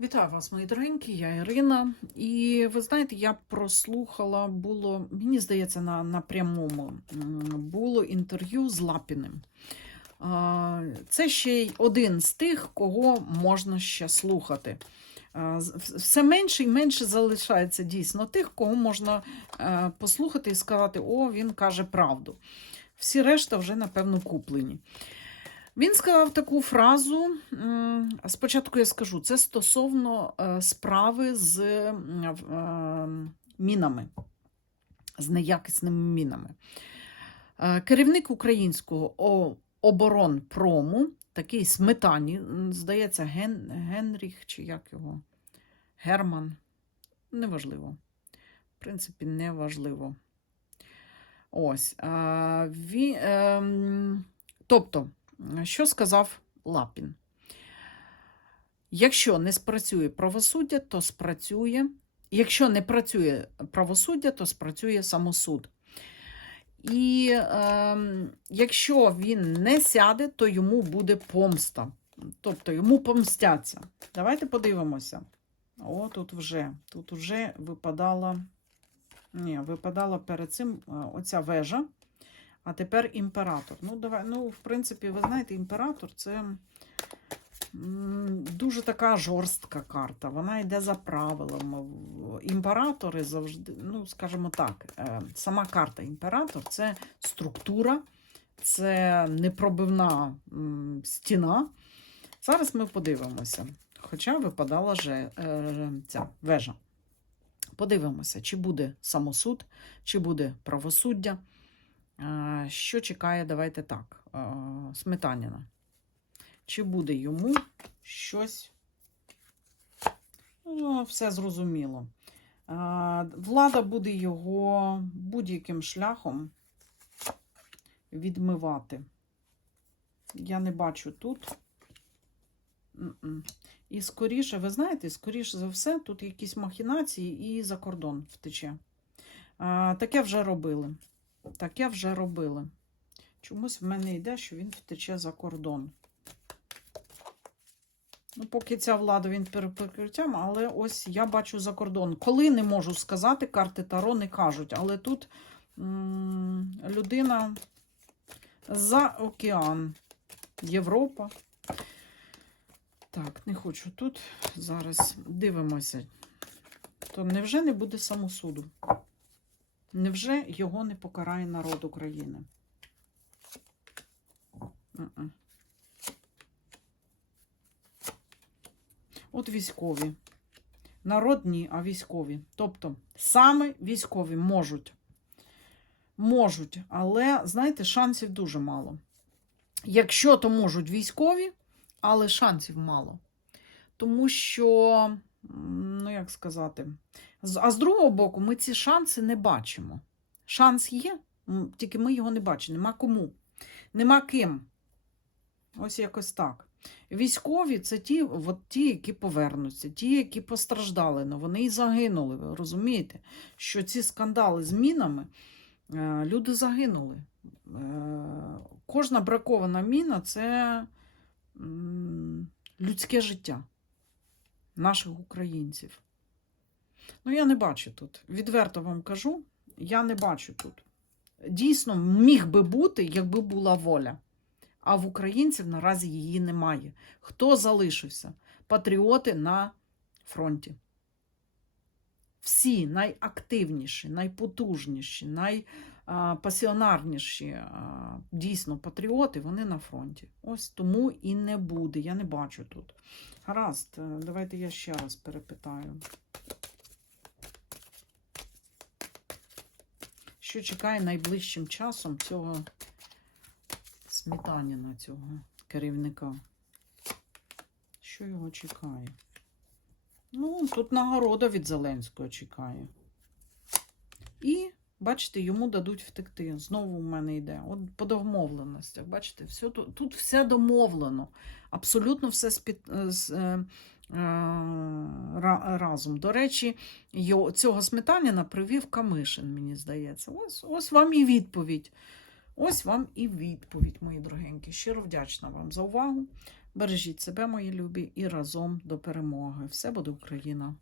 Вітаю вас, мої дорогенькі, я Ірина. І ви знаєте, я прослухала, було, мені здається, на, на прямому було інтерв'ю з Лапіним. Це ще й один з тих, кого можна ще слухати. Все менше і менше залишається дійсно тих, кого можна е, послухати і сказати, о, він каже правду. Всі решта вже, напевно, куплені. Він сказав таку фразу. Спочатку я скажу, це стосовно е, справи з е, мінами, з неякісними мінами. Е, Керівник українського оборонпрому, такий сметані, здається, Ген, Генріх чи як його, Герман. Неважливо. В принципі, неважливо. Ось. Він, ем, тобто, що сказав Лапін? Якщо не спрацює правосуддя, то спрацює. Якщо не працює правосуддя, то спрацює самосуд. І ем, якщо він не сяде, то йому буде помста. Тобто йому помстяться. Давайте подивимося. О, тут вже, тут вже випадала. Ні, випадала перед цим е, оця вежа, а тепер імператор. Ну, давай, ну, в принципі, ви знаєте, імператор це дуже така жорстка карта. Вона йде за правилами. Імператори завжди, ну, скажімо так, е, сама карта імператор це структура, це непробивна стіна. Зараз ми подивимося. Хоча випадала же, е, ця вежа. Подивимося, чи буде самосуд, чи буде правосуддя. Е, Що чекає, давайте так, е, Сметаніна. Чи буде йому щось? Ну, все зрозуміло. Е, Влада буде його будь-яким шляхом відмивати. Я не бачу тут. І скоріше, ви знаєте, скоріше за все, тут якісь махінації і за кордон втече. Таке вже робили. Таке вже робили. Чомусь в мене йде, що він втече за кордон. Ну, поки ця влада він під прикриттям, але ось я бачу за кордон. Коли не можу сказати, карти Таро не кажуть, але тут людина за океан, Європа. Так, не хочу тут. Зараз дивимося. То невже не буде самосуду? Невже його не покарає народ України? От військові. Народні, а військові. Тобто, саме військові можуть. Можуть, але, знаєте, шансів дуже мало. Якщо то можуть військові, але шансів мало. Тому що, ну як сказати, а з другого боку, ми ці шанси не бачимо. Шанс є, тільки ми його не бачимо. Нема кому, нема ким. Ось якось так. Військові це ті, от ті, які повернуться, ті, які постраждали, ну вони і загинули. Ви розумієте, що ці скандали з мінами е, люди загинули. Е, Кожна бракована міна це людське життя наших українців. Ну, я не бачу тут. Відверто вам кажу, я не бачу тут. Дійсно, міг би бути, якби була воля. А в українців наразі її немає. Хто залишився? Патріоти на фронті. Всі найактивніші, найпотужніші, найпасіонарніші дійсно патріоти, вони на фронті. Ось тому і не буде. Я не бачу тут. Гаразд, е, давайте я ще раз перепитаю. Що чекає найближчим часом цього сметаніна, цього керівника? Що його чекає? Ну, тут нагорода від Зеленського чекає. І, бачите, йому дадуть втекти. Знову в мене йде. От по домовленостях. Бачите, все тут, тут все домовлено. Абсолютно все спід, е, з, е, е, ра- разом. До речі, його, цього сметаніна привів Камишин, мені здається. Ось, ось вам і відповідь. Ось вам і відповідь, мої дорогенькі. Щиро вдячна вам за увагу. Бережіть себе, мої любі, і разом до перемоги. Все буде Україна!